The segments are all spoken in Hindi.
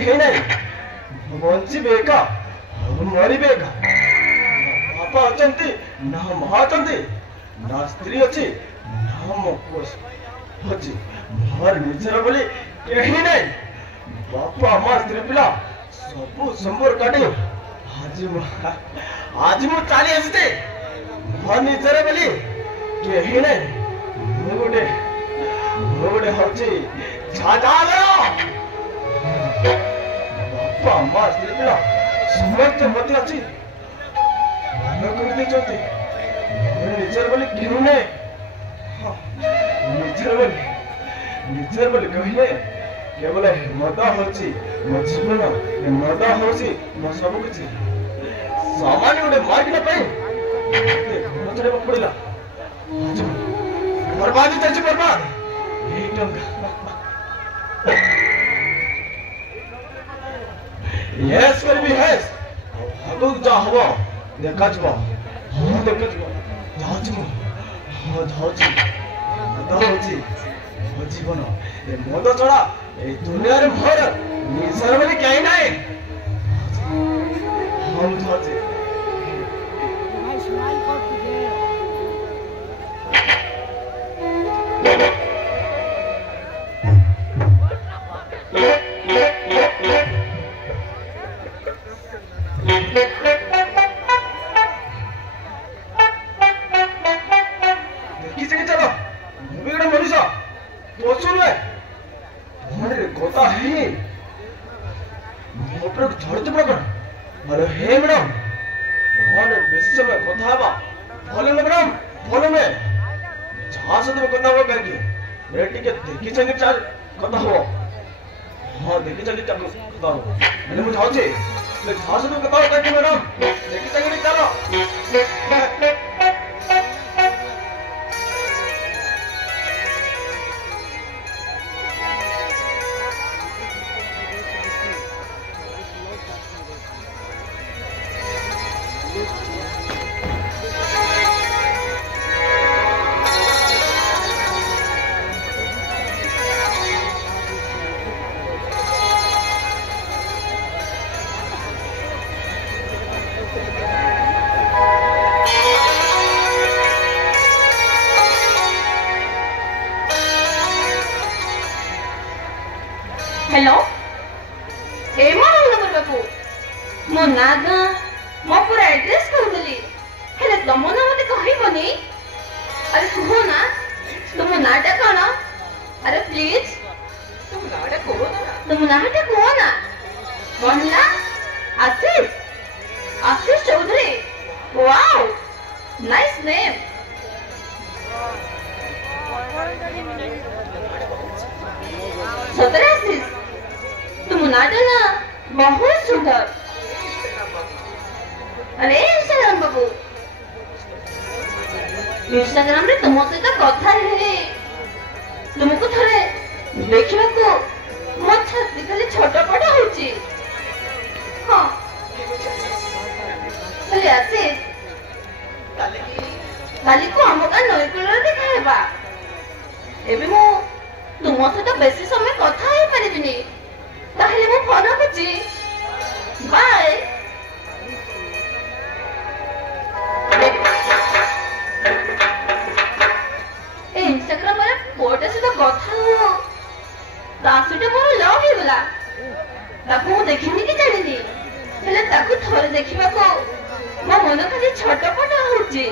कहीं नहीं बंचीबे का मरबे का बापा अचंती ना माँ अचंती ना स्त्री अच्छी ना मो अच्छी मोर निजर बोली कहीं नहीं बापा माँ स्त्री पिला सबू संबर काटी आज मु चाली आसते मोर निजर बोली कहीं नहीं मु गोटे हची झाझालो बापा माँ स्त्री पिला समस्त मत अच्छी ଭଲ କରିଦେଇଛନ୍ତି ନିଜର ବୋଲି କେଉଁ ନାହିଁ ନିଜର ବୋଲି କହିଲେ କେବଳ ମଦ ହଉଛି ମୋ ଜୀବନ ମଦ ହଉଛି ମୋ ସବୁ କିଛି ସାମାନ୍ୟ ଗୋଟେ ମାର୍କିଟା ପାଇଁ ଘର ଛାଡ଼ିବାକୁ ପଡ଼ିଲା ବର୍ବାଦ ଚାଲିଛି ବର୍ବାଦ ଏଇ ଟଙ୍କା ୟେସ୍ କରିବି ୟେସ୍ ଆଗକୁ ଯାହା ହବ ଦେଖାଯିବ ହଁ ଦେଖାଯିବ ଯାଉଛି ମୁଁ ହଁ ଯାଉଛି ମଦ ହଉଛି ମୋ ଜୀବନ ଏ ମଦ ଛଡ଼ା ଏଇ ଦୁନିଆରେ ମୋର ନିଜର ବୋଲି କେହି ନାହିଁ ହଁ ମୁଁ ଯାଉଛି हेलो ए मनोहर बाबू मो ना गाँ मो पूरा एड्रेस कहूली हेले तुम ना मत कहबनी अरे कहो ना तुम नाटा कौन अरे प्लीज तुम नाटा कहो ना बनला Ashish Chaudhary wow nice name सतरे आशीष तुम नाटा ना बहुत सुंदर अरे इंस्टाग्राम बाबू इंस्टाग्राम रे तुम सहित कथा हेले तुमको थरे देखिबा को मो छाती खाली छटपट होची हां खाली आशीष काली को हमका नई कलर देखाइबा एबे मो तुम सहित बेसी समय कथा हे परिबिनी ताहले मो फोन रखुची बाय इंस्टाग्राम रे फोटो से तो कथा हो तासुटे मोर लव हे गला ताकू देखिनी कि जानिनी हेले ताकू थोरे देखिबा को मो मन खाली छटपट होची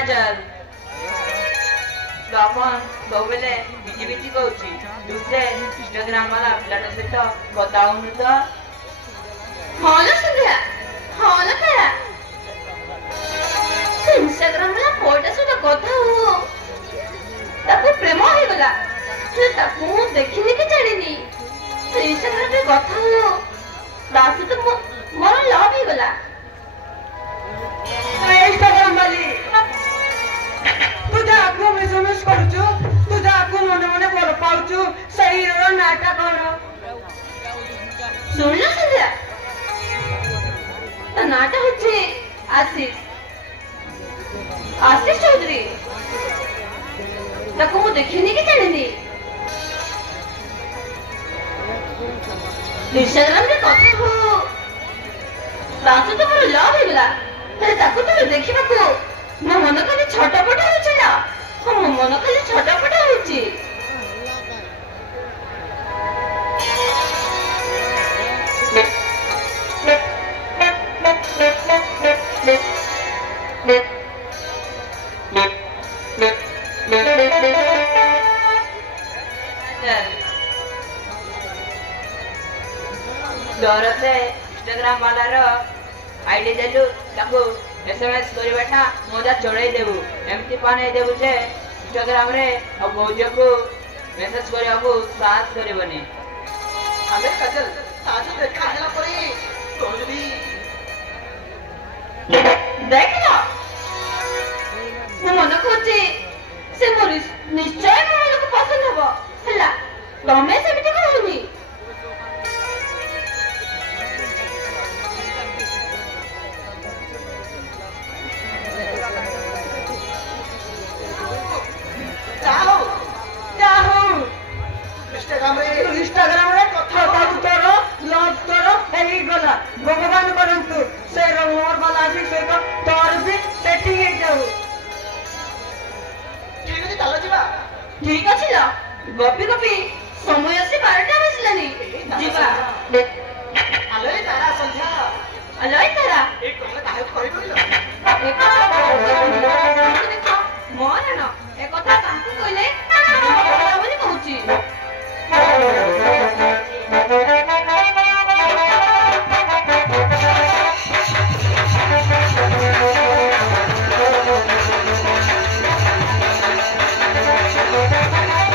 काजल बापन बघले बिजी बिजी कहूची दुसरे इंस्टाग्राम वाला आपल्या सहित कथा होऊन तो हाँ ना संध्या हाँ ना खरा इंस्टाग्राम वाला फोटो से तो कथा हो ताको प्रेम हो गला से ताको देखिने के जानिनी इंस्टाग्राम पे कथा हो ତା ସହିତ ମୋର ଲଭ୍ ହେଇଗଲା। ଇନଷ୍ଟାଗ୍ରାମ ବାଲି ତୁ ଯାହାକୁ ମିସ୍ କରୁଛୁ, ତୁ ଯାହାକୁ ମନେ ମନେ ଭଲ ପାଉଛୁ, ସେଇ ହିରୋର ନାଁଟା କଣ? ଶୁଣିଲ ସନ୍ଧ୍ୟା, ତା ନାଁଟା ହଉଛି ଆଶିଷ ଚୌଧୁରୀ। ତାକୁ ମୁଁ ଦେଖିନି କି ଜାଣିନି, ଇନଷ୍ଟାଗ୍ରାମରେ କଥା ହଉ, ତା ସହିତ ମୋର ଲଭ୍ ହେଇଗଲା। ହେଲେ ତାକୁ ତମେ ଦେଖିବାକୁ ମୋ ମନ ଖାଲି ଛଟପଟ ହଉଛି ନା, ମୋ ମନ ଖାଲି ଛଟପଟ ହଉଛି। ଦରଦେ ଇନଷ୍ଟାଗ୍ରାମ ବାଲାର ଆଇଡି ଦେଲୁ, ତାକୁ SMS କରିବାଟା ମଜା ଚଢେଇ ଦେବୁ। ଏମିତି ପାନେଇ ଦେବୁ ଯେ ଇନଷ୍ଟାଗ୍ରାମରେ ଆଉ ଭୌଜକୁ ମେସେଜ କରିବାକୁ ସାହସ କରିବନି। ଆମେ କାଜଲ ତାଜ ଦେଖା ହେଲା ପରେ କହିବି ଦେଖିଲ, ମୋ ମନ କହୁଛି ସେ ମୋର ନିଶ୍ଚୟ ମୋ ମନକୁ ପସନ୍ଦ ହବ। ହେଲା, ତମେ ସେମିତି କହୁନି। ଇନଷ୍ଟାଗ୍ରାମରେ କଥା ତୋର ଲଭ୍ ତୋର ହେଇଗଲା। ଭଗବାନ କରନ୍ତୁ ସେ ରଙ୍ଗର ବାଲା ସହିତ ତୋର ବି ସେଟିଂ ହେଇଯାଉ। ଠିକ ଅଛି, ଚାଲ ଯିବା। ଠିକ ଅଛି, ଗପି ଗପି ସମୟ ଆସି 12ଟା ବାଜିଲାନି, ଯିବା।